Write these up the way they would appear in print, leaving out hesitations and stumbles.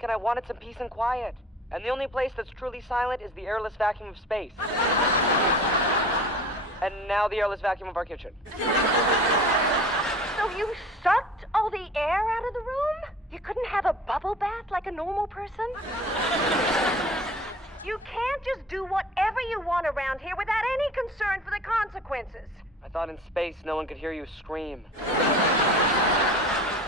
music and I wanted some peace and quiet. And the only place that's truly silent is the airless vacuum of space. And now the airless vacuum of our kitchen. So you sucked all the air out of the room? You couldn't have a bubble bath like a normal person? You can't just do whatever you want around here without any concern for the consequences. I thought in space no one could hear you scream.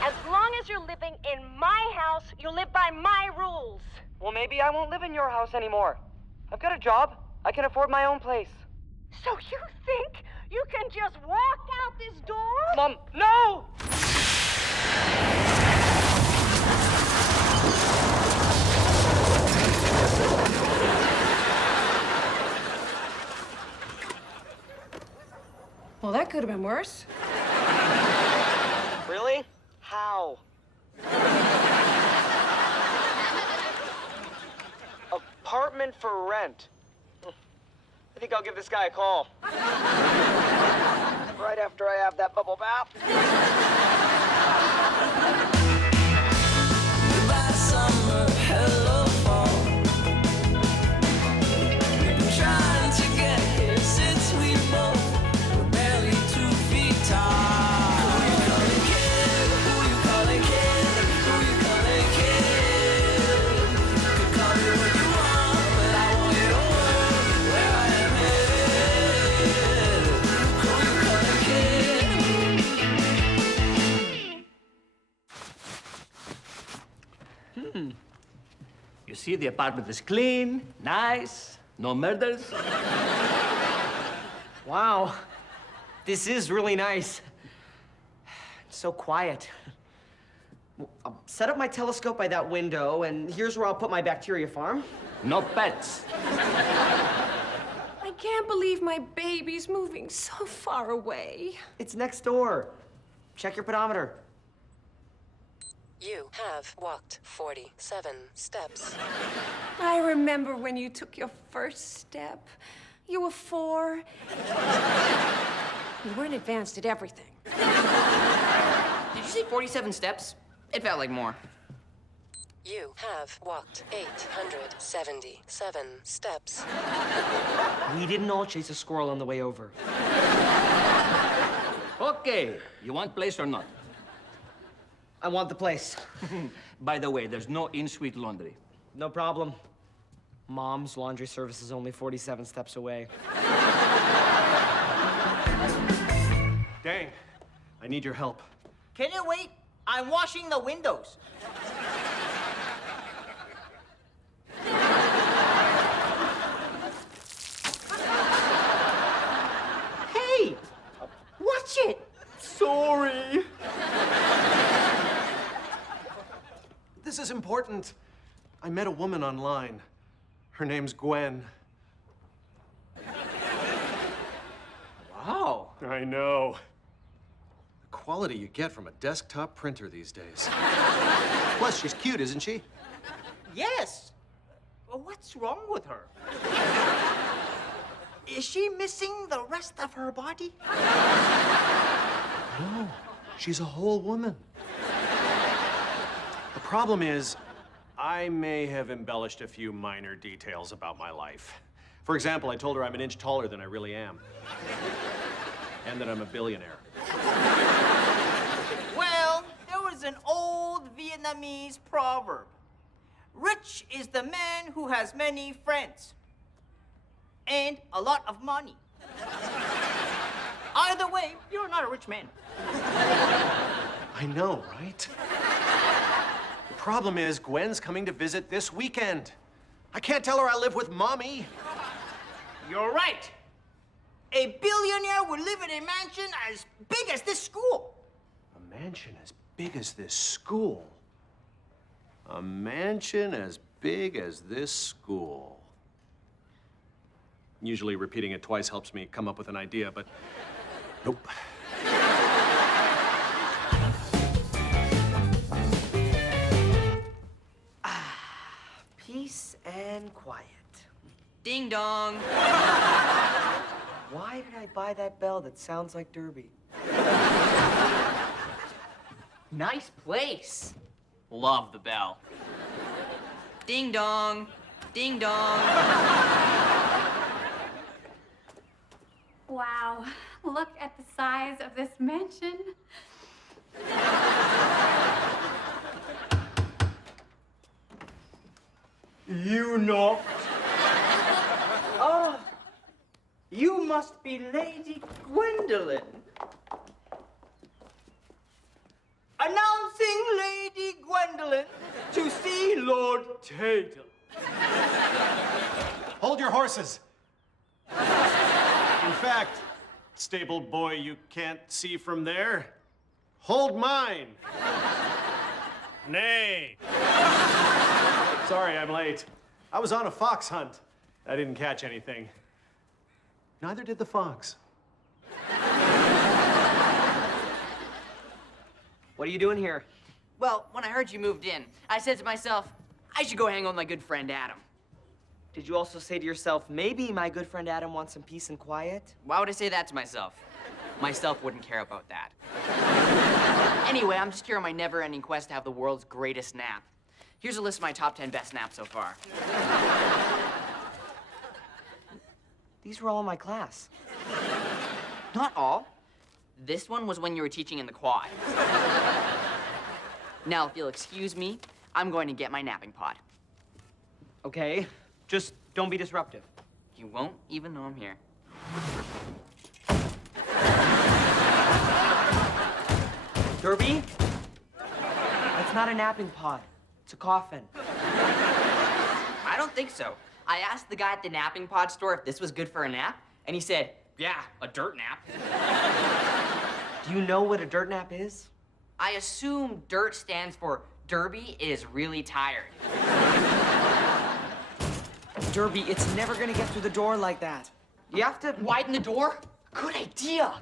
As long as you're living in my house, you'll live by my rules. Well, maybe I won't live in your house anymore. I've got a job. I can afford my own place. So you think you can just walk out this door? Mom, no! Well, that could have been worse. Really? How? Apartment for rent. I think I'll give this guy a call. Right after I have that bubble bath. Goodbye summer, hello fall. We've been trying to get here since we both were barely 2 feet tall. Who you calling kid? Who you calling kid? Who you calling kid? Could call me what you want, but I want you to work where I am headed. Who you calling kid? You see, the apartment is clean, nice, no murders. Wow. This is really nice. It's so quiet. Well, I'll set up my telescope by that window, and here's where I'll put my bacteria farm. No pets. I can't believe my baby's moving so far away. It's next door. Check your pedometer. You have walked 47 steps. I remember when you took your first step. You were 4. You weren't advanced at everything. Did you say 47 steps? It felt like more. You have walked 877 steps. We didn't all chase a squirrel on the way over. Okay, you want place or not? I want the place. By the way, there's no in-suite laundry. No problem. Mom's laundry service is only 47 steps away. Dang, I need your help. Can you wait? I'm washing the windows. Hey! Watch it! Sorry. This is important. I met a woman online. Her name's Gwen. Wow. I know. The quality you get from a desktop printer these days. Plus, she's cute, isn't she? Yes. What's wrong with her? Is she missing the rest of her body? No, she's a whole woman. The problem is, I may have embellished a few minor details about my life. For example, I told her I'm an inch taller than I really am. And that I'm a billionaire. Well, there was an old Vietnamese proverb. Rich is the man who has many friends. And a lot of money. Either way, you're not a rich man. I know, right? The problem is, Gwen's coming to visit this weekend. I can't tell her I live with Mommy. You're right. A billionaire would live in a mansion as big as this school. A mansion as big as this school. A mansion as big as this school. Usually repeating it twice helps me come up with an idea, but nope. Peace and quiet. Ding dong. Why did I buy that bell that sounds like Derby? Nice place. Love the bell. Ding dong. Ding dong. Wow, look at the size of this mansion. You know. Oh, you must be Lady Gwendolyn. Announcing Lady Gwendolyn to see Lord Tatum. Hold your horses. In fact, stable boy you can't see from there, hold mine. Nay. Sorry, I'm late. I was on a fox hunt. I didn't catch anything. Neither did the fox. What are you doing here? Well, when I heard you moved in, I said to myself, I should go hang out with my good friend Adam. Did you also say to yourself, maybe my good friend Adam wants some peace and quiet? Why would I say that to myself? Myself wouldn't care about that. Anyway, I'm just here on my never-ending quest to have the world's greatest nap. Here's a list of my top 10 best naps so far. These were all in my class. Not all. This one was when you were teaching in the quad. Now, if you'll excuse me, I'm going to get my napping pod. Okay, just don't be disruptive. You won't even know I'm here. Derby? That's not a napping pod. It's a coffin. I don't think so. I asked the guy at the napping pod store if this was good for a nap, and he said, yeah, a dirt nap. Do you know what a dirt nap is? I assume DIRT stands for Derby is really tired. Derby, it's never gonna get through the door like that. You have to Widen the door? Good idea.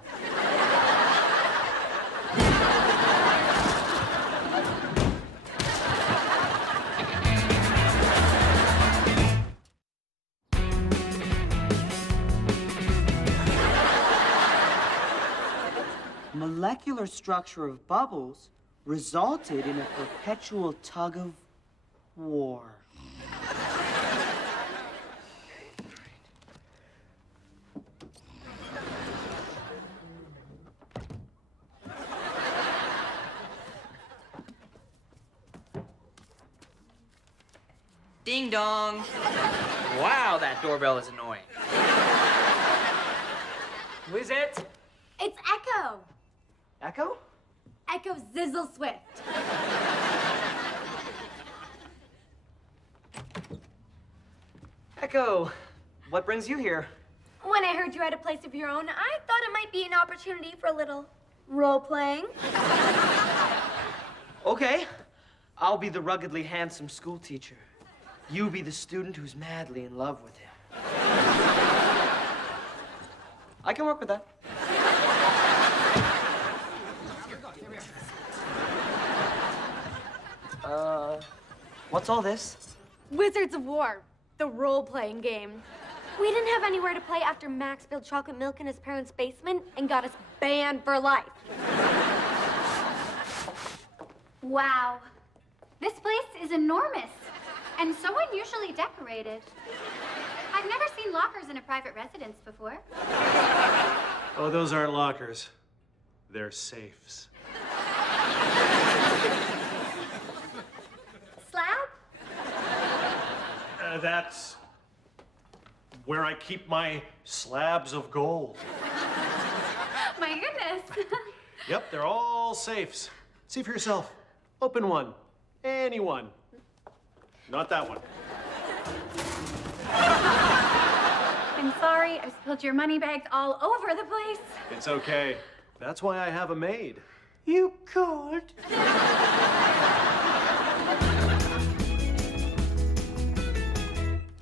molecular structure of bubbles resulted in a perpetual tug of war. Ding dong. Wow, that doorbell is annoying. Who is it? It's Echo. Echo? Echo Zizzle Swift. Echo, what brings you here? When I heard you had a place of your own, I thought it might be an opportunity for a little role-playing. Okay, I'll be the ruggedly handsome school teacher. You be the student who's madly in love with him. I can work with that. What's all this? Wizards of War, the role-playing game. We didn't have anywhere to play after Max spilled chocolate milk in his parents' basement and got us banned for life. Wow. This place is enormous and so unusually decorated. I've never seen lockers in a private residence before. Oh, those aren't lockers. They're safes. Slab? That's where I keep my slabs of gold. My goodness. Yep, they're all safes. See for yourself. Open one. Any one. Not that one. I'm sorry, I've spilled your money bags all over the place. It's okay. That's why I have a maid. You could.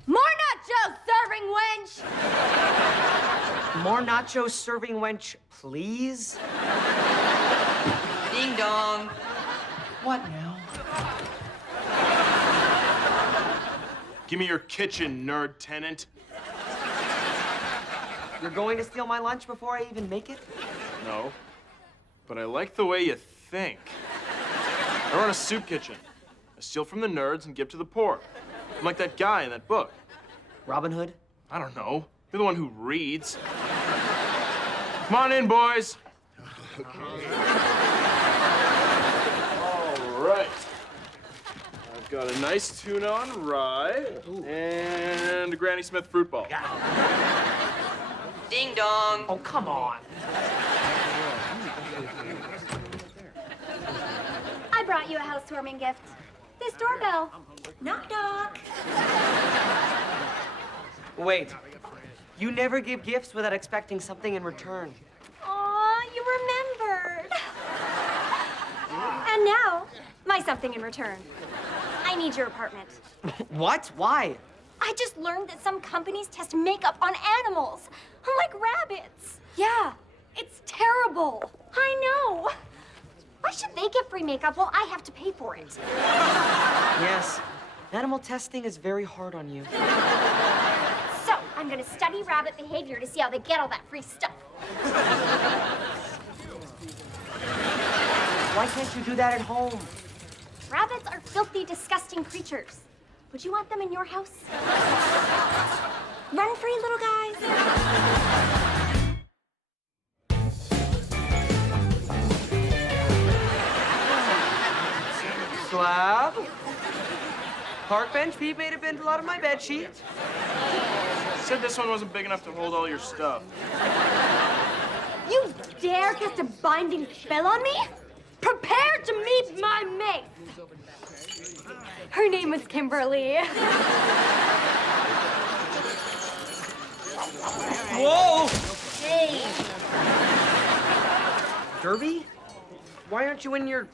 More nachos, serving wench! More nachos serving wench, please? Ding dong. What now? Give me your kitchen, nerd tenant. You're going to steal my lunch before I even make it? No, but I like the way you think. I run a soup kitchen. I steal from the nerds and give to the poor. I'm like that guy in that book. Robin Hood? I don't know. You're the one who reads. Come on in, boys. All right. I've got a nice tuna-on rye and a Granny Smith fruit ball. Ding dong. Oh, come on. I brought you a housewarming gift. This doorbell. Knock, knock. Wait. You never give gifts without expecting something in return. Aw, you remembered. And now, my something in return. I need your apartment. What? Why? I just learned that some companies test makeup on animals, like rabbits. Yeah, it's terrible. I know. Why should they get free makeup while I have to pay for it? Yes. Animal testing is very hard on you. So, I'm gonna study rabbit behavior to see how they get all that free stuff. Why can't you do that at home? Rabbits are filthy, disgusting creatures. Would you want them in your house? Run free, little guys. Slab. Park bench. Pete made a bend out of my bed sheet. Said this one wasn't big enough to hold all your stuff. You dare cast a binding spell on me? Prepare to meet my mate. Her name is Kimberly. Whoa! Hey. Derby? Why aren't you in your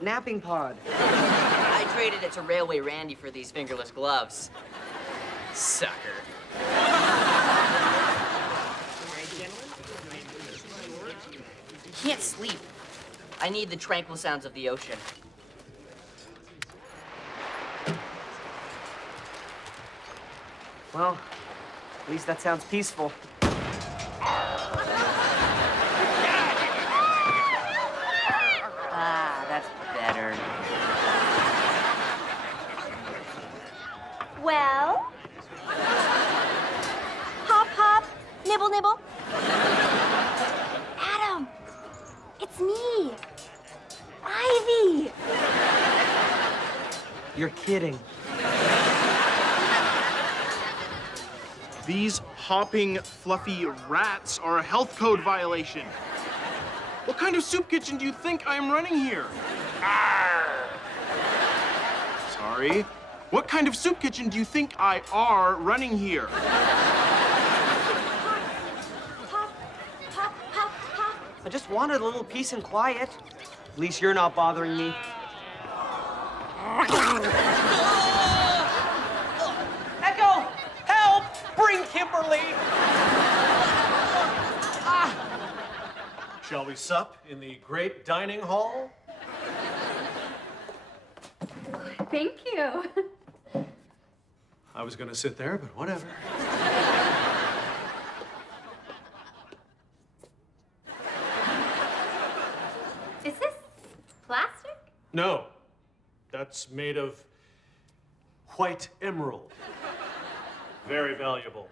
napping pod? I traded it to Railway Randy for these fingerless gloves. Sucker. Can't sleep. I need the tranquil sounds of the ocean. Well, at least that sounds peaceful. Ah, that's better. Well? Hop, hop, nibble, nibble. Adam, it's me, Ivy. You're kidding. These hopping, fluffy rats are a health code violation. What kind of soup kitchen do you think I'm running here? Sorry. What kind of soup kitchen do you think I are running here? Hop, hop, hop, hop. I just wanted a little peace and quiet. At least you're not bothering me. Echo! Help! Bring Kimberly! Shall we sup in the great dining hall? Thank you. I was gonna sit there, but whatever. Is this plastic? No, that's made of white emerald. Very valuable.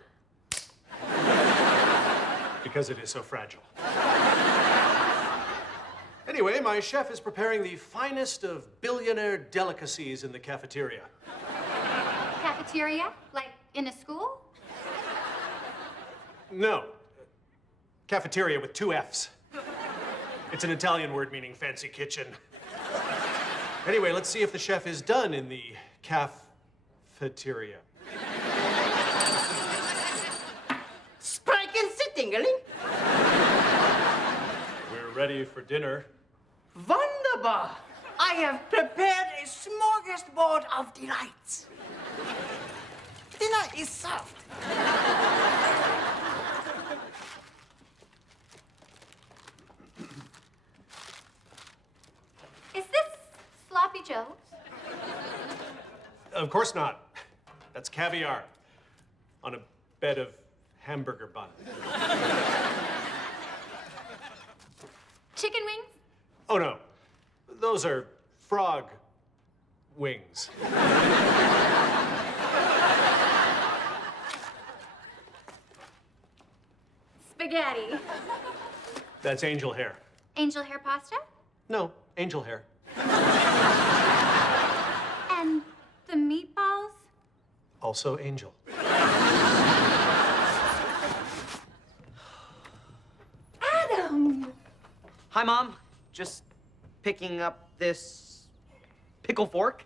Because it is so fragile. Anyway, my chef is preparing the finest of billionaire delicacies in the cafeteria. Cafeteria? Like in a school? No. Cafeteria with 2 F's. It's an Italian word meaning fancy kitchen. Anyway, let's see if the chef is done in the cafeteria. Spriken sittingling. We're ready for dinner. Wunderbar. I have prepared a smorgasbord of delights. Dinner is served. Is this Sloppy Joe's? Of course not. That's caviar on a bed of hamburger bun. Chicken wings? Oh, no. Those are frog wings. spaghetti. That's angel hair. Angel hair pasta? No, angel hair. And the meatballs? Also angel. Adam! Hi, Mom. Just picking up this pickle fork.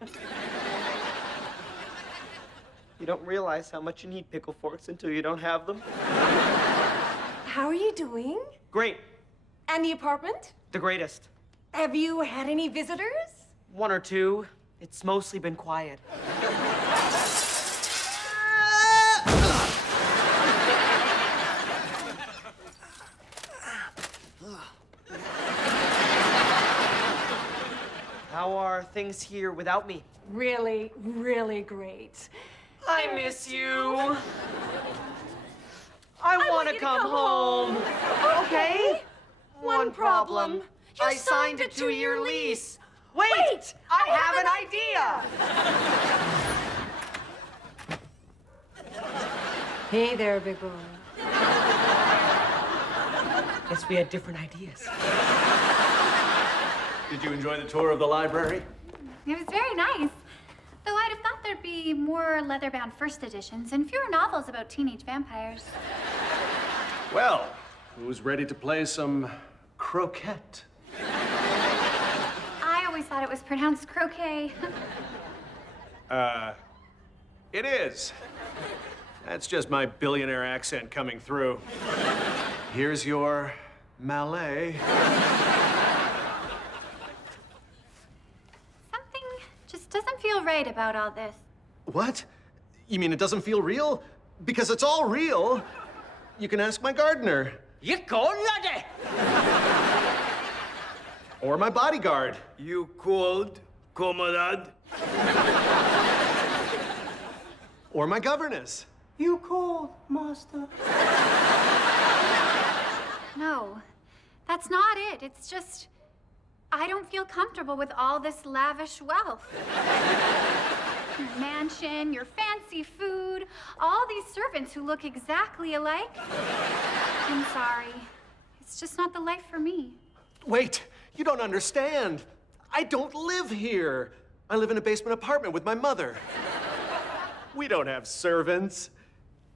You don't realize how much you need pickle forks until you don't have them. How are you doing? Great. And the apartment? The greatest. Have you had any visitors? One or two. It's mostly been quiet. How are things here without me? Really, really great. I miss you. I want to come home. Okay. One problem. You I signed a 2-year lease. Wait! I have an idea. Hey there, big boy. Guess we had different ideas. Did you enjoy the tour of the library? It was very nice. Though I'd have thought there'd be more leather-bound first editions and fewer novels about teenage vampires. Well, who's ready to play some croquette? I always thought it was pronounced croquet. It is. That's just my billionaire accent coming through. Here's your Malay. Something just doesn't feel right about all this. What? You mean it doesn't feel real? Because it's all real. You can ask my gardener. You cold, laddie? Or my bodyguard. You cold, comrade? Or my governess. You cold, master. No, that's not it. It's just, I don't feel comfortable with all this lavish wealth. Your mansion, your fancy food, all these servants who look exactly alike. I'm sorry. It's just not the life for me. Wait, you don't understand. I don't live here. I live in a basement apartment with my mother. We don't have servants.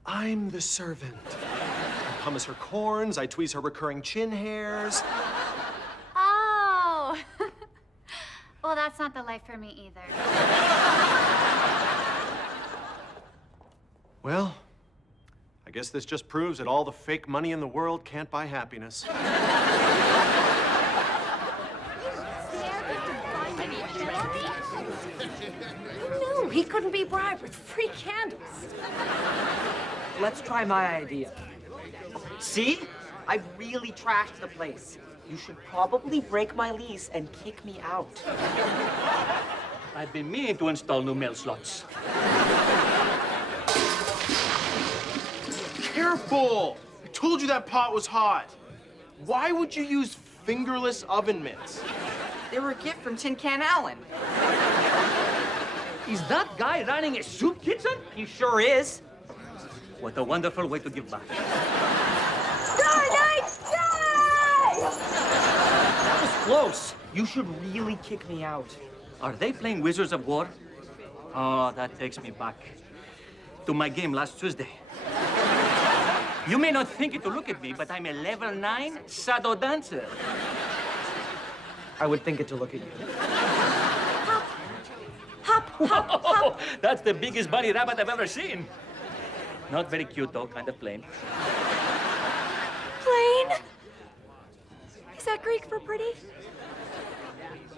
I'm the servant. I pumice her corns, I tweeze her recurring chin hairs. Oh. Well, that's not the life for me either. Well, I guess this just proves that all the fake money in the world can't buy happiness. No, he couldn't be bribed with free candles. Let's try my idea. See? I really trashed the place. You should probably break my lease and kick me out. I've been meaning to install new mail slots. Careful! I told you that pot was hot. Why would you use fingerless oven mitts? They were a gift from Tin Can Allen. Is that guy running a soup kitchen? He sure is. What a wonderful way to give back. That was close. You should really kick me out. Are they playing Wizards of War? Oh, that takes me back to my game last Tuesday. You may not think it to look at me, but I'm a level 9 shadow dancer. I would think it to look at you. Whoa, that's the biggest bunny rabbit I've ever seen. Not very cute, though, kind of plain. Plain? Is that Greek for pretty?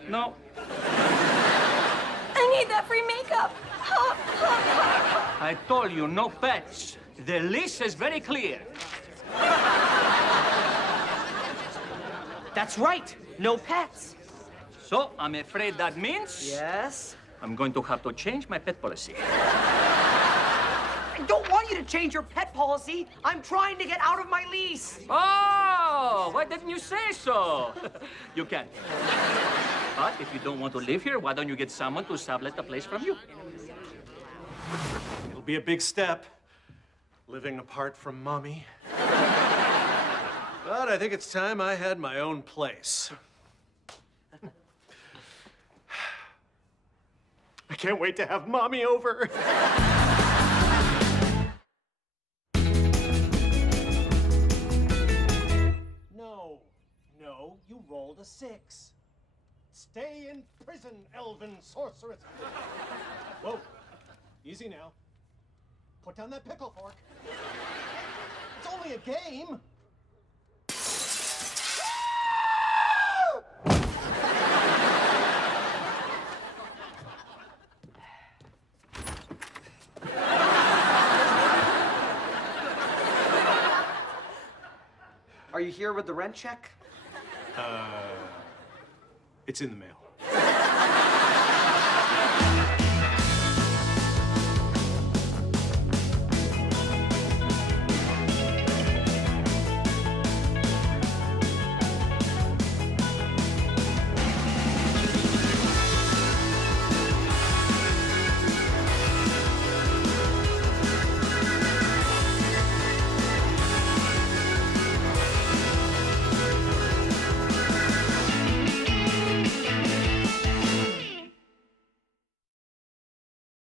No. I need that free makeup. I told you, no pets. The lease is very clear. That's right. No pets. So, I'm afraid that means... Yes? I'm going to have to change my pet policy. I don't want you to change your pet policy. I'm trying to get out of my lease. Oh, why didn't you say so? You can. But if you don't want to live here, why don't you get someone to sublet the place from you? It'll be a big step, living apart from Mommy. But I think it's time I had my own place. I can't wait to have Mommy over. No, you rolled a 6. Stay in prison, elven sorceress. Whoa, easy now. Put down that pickle fork. It's only a game. Are you here with the rent check? It's in the mail.